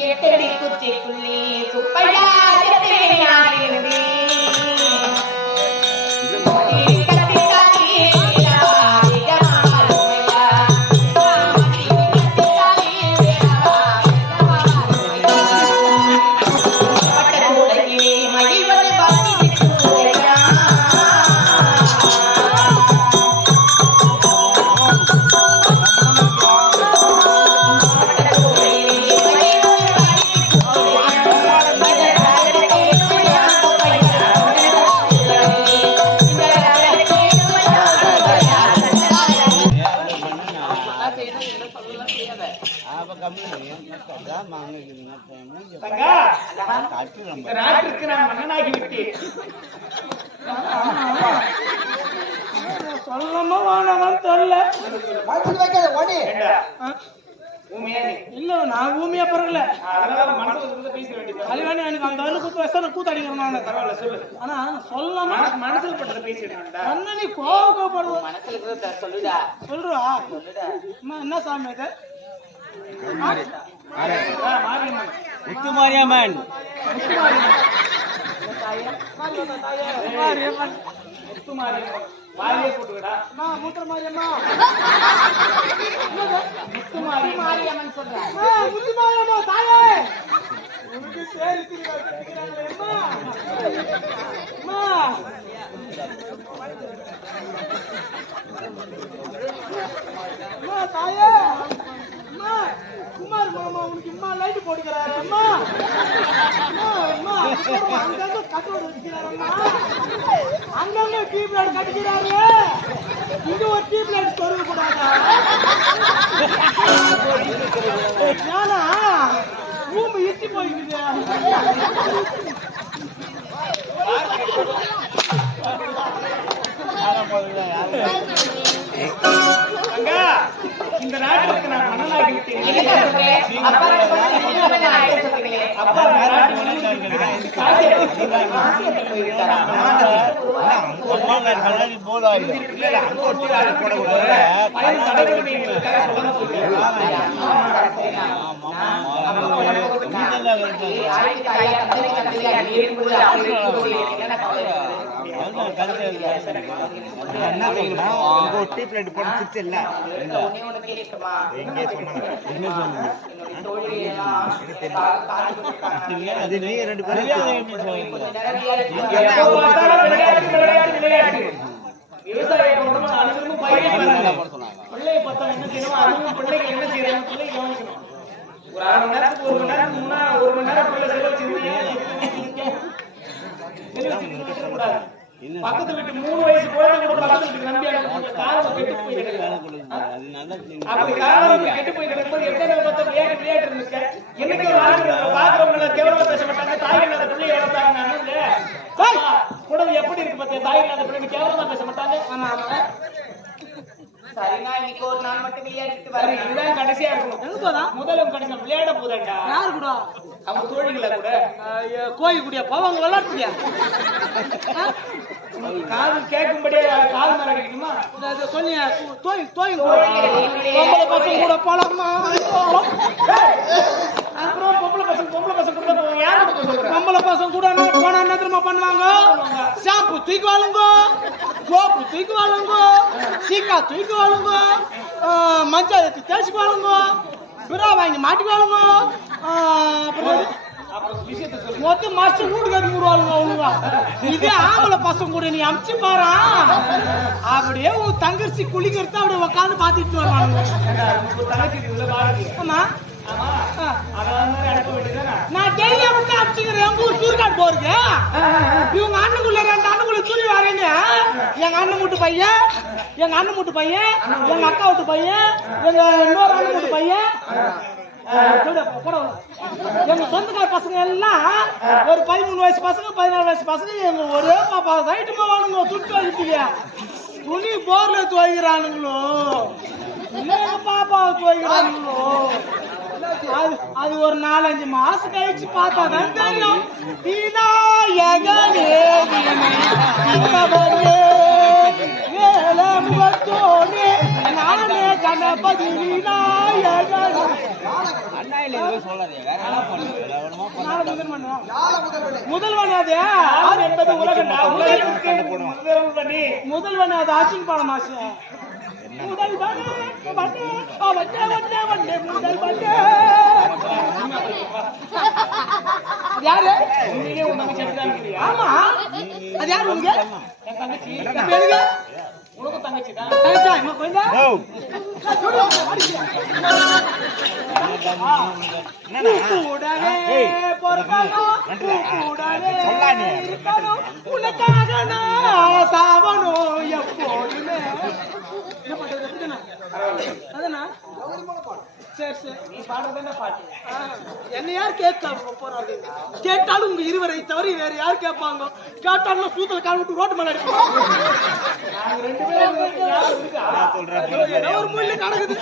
எட்டடி குச்சிக்குள்ளே சுப்பையா சொல்லமா வானவன் தெரியல இல்ல நான் ஊமையா பிறகுல கல்யாணி எனக்கு அந்த கூத்தாடிக்கிறேன் ஆனா சொல்லாம மனசுல பட்டதை பேசிடுறேன் நீ கோபப்படுற சொல்லுடா சொல்றா என்ன சாமி அது முத்துமாரியம்மன் வாயிலே போட்டுக்கடா மூத்திர மாரியம்மா மாரியம்மன் சொல்றேன் முத்து மாரியம்மா தாயே உனக்கு சேரி தாயே குமார் மாமா உனக்கு இம்மா லைட் போட்டுக்கிறாரு அம்மா அங்கங்க கட்டோடு வச்சுக்கிறாரம்மா அங்கங்க டியூப் லைட் கட்டிக்கிறாரு இங்க ஒரு டியூப் லைட் சொல்ல கூடாதா ஏன்னா ரூம் இட்டி போயிடுது இந்த நாட்டுக்கு நான் மணலாகி பக்கத்து வீட்டு 3 வயசு குழந்தை கூட பக்கத்து வீட்டு நம்பி காரணம் கெட்டு போய் கெட்டு போய் கிடக்கும்போது எத்தனை பத்த விளையாட்டு இருந்துச்சு என்னைக்கு பாக்குறவங்க கேவலமா பேச மாட்டாங்க தாய் இல்லாத பிள்ளைய வளர்த்தாங்க குழந்தை எப்படி இருக்கு பத்தியா தாய் இல்லாத பிள்ளை கேவலமா பேச மாட்டாங்க சரினா இன்னைக்கு ஒரு நாள் மட்டும் விளையாடிட்டு வரேன் இதுதான் கடைசியா இருக்கணும் முதல்ல கடைசியா விளையாட போதாண்டா யாரு கூட அவங்க தோழிகள கூட கோயில் கூடிய போவாங்க விளையாட்டுடியா காது கேட்கும்படியே காது மேல அடிக்கணுமா சொன்னியா பொம்பளை பசங்க கூட போலாமா அப்புறம் பொம்பளை பசங்க கூட போவாங்க யாரு பொம்பளை பசங்க கூட போனா என்ன தெரியுமா பண்ணுவாங்க ஷாம்பு தூக்கி வாழுங்க சோப்பு தூக்கி வாழுங்க சீக்கா தூக்கி வாழுங்க மஞ்சள் தேய்ச்சி வாழுங்க பிறா வாங்கி மாட்டி வாழுங்க மொத்தம் மாசம் மூடு கட்டி விடுவாளுங்க அவனுங்க இதே ஆம்பளை பசங்க கூட நீ அமிச்சு பாரு அப்படியே உன் தங்கச்சி குளிக்கிறது அப்படியே உட்காந்து பாத்துட்டு வருவானுங்க ஆமா நான் டெய்லி அப்படிதான் அமிச்சுக்கிறேன் எங்க ஊர் சூர்காட் போறது இவங்க அண்ணனுக்குள்ள 2 அண்ணனுக்குள்ள துணி வரேங்க எங்க அண்ணன் வீட்டு பையன் எங்க அக்கா வீட்டு பையன் எங்க இன்னொரு அண்ணன் வீட்டு பையன் எங்க சொந்தக்கார பசங்க எல்லாம் ஒரு 13 வயசு பசங்க 14 வயசு பசங்க எங்க ஒரே பாப்பா சைட்டு போவானுங்க துட்டு அழுத்திக்க துணி போர்ல துவைக்கிறானுங்களோ பாப்பாவை துவைக்கிறானுங்களோ அது ஒரு 4-5 மாசம் கழிச்சு பார்த்தாதான் தெரியும் வேலை முகத்தோனே நானே கணபதி விநாயகன். முதல்வன் அது என்பது உலகண்டா. முதல்வன் அது ஆட்சிங் பாடம் ஆசை. முதல்வன் யாரு? ஆமா, அது யாரு? உங்க தங்கச்சி. உனக்கு தங்கச்சி தான். தங்கச்சா இம்மா கொஞ்சம் கூடவே பொறுக்கணும், கூடவே இருக்கணும், உனக்காக நான் சாவணும் எப்போதுமே. என்ன பண்றது? அதனா சரி சரி, நீ பாடுறதுன்னா பாட்டு. என்ன யார் கேட்க போறாங்க? கேட்டாலும் உங்க இருவரை தவிர வேற யார் கேட்பாங்க? கேட்டாலும் சூத்துல கால் விட்டு ரோட்டு மேல அடிப்பாங்க. ஒரு மொழி நடக்குது.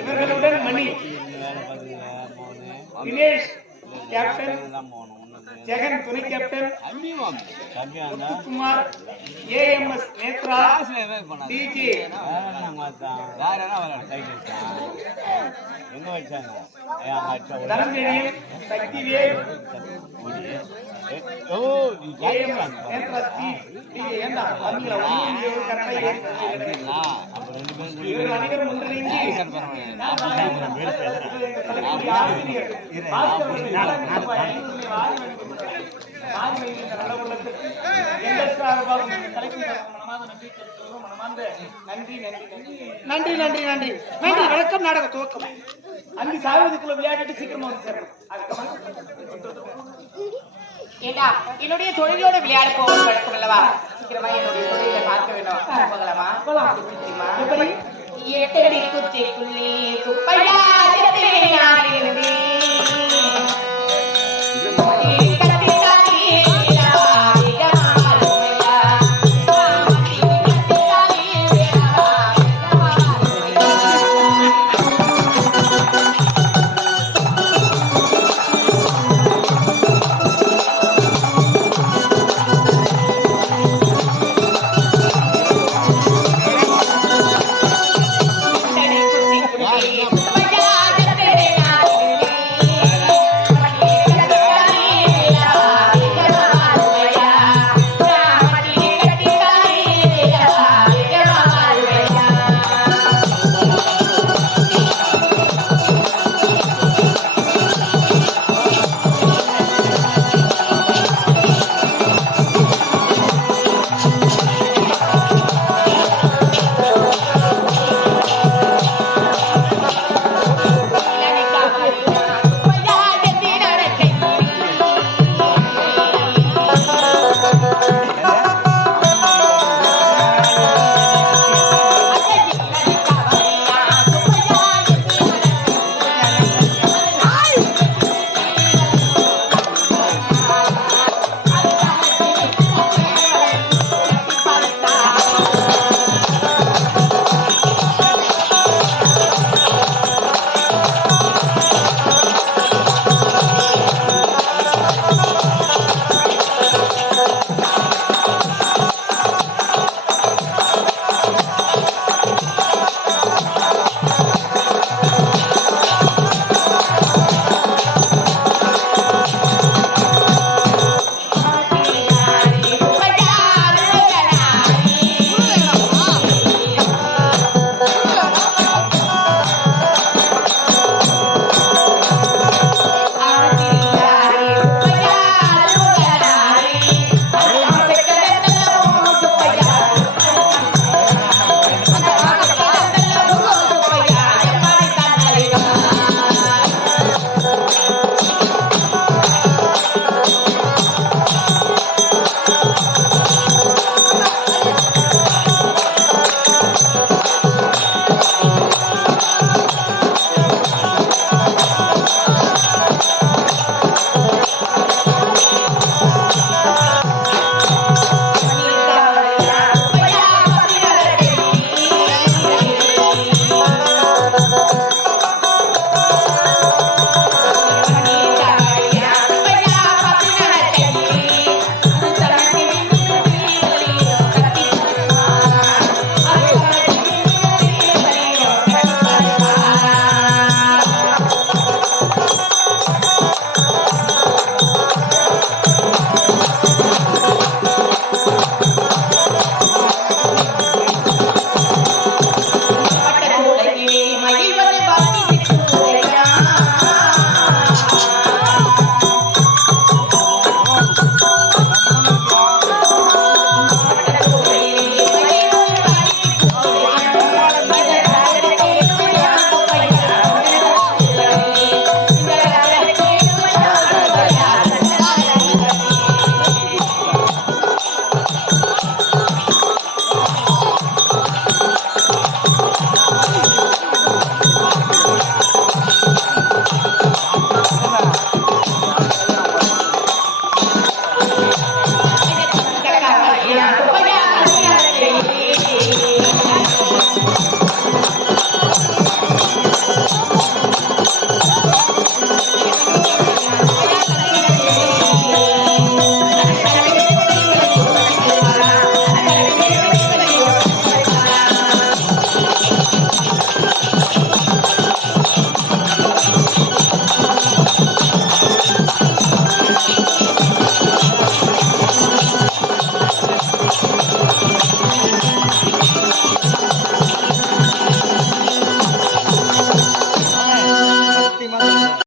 இவர்களுடன் மணி, தினேஷ் கேப்டன், ஜெகன் துணை captain, Muthukumar, AMS Nethra, DJ Taranchezhiyan, Sakthivel, AMS Nethra, ஏண்டா அனைவரும் ஒன்றிணைந்து நன்றி நன்றி நன்றி நன்றி. வணக்கம். நாடக துவக்கம். அங்கு சாகுவதுக்குள்ள விளையாடிட்டு சீக்கிரமா வந்து சேரணும். ஏண்டா என்னுடைய தொழிலோட விளையாட போவது வழக்கம் அல்லவா? சீக்கிரமா என்னுடைய தொழிலை பார்க்க வேண்டும். போகலாமா? எப்படி? எட்டடி குச்சிக்குள்ளே சுப்பையா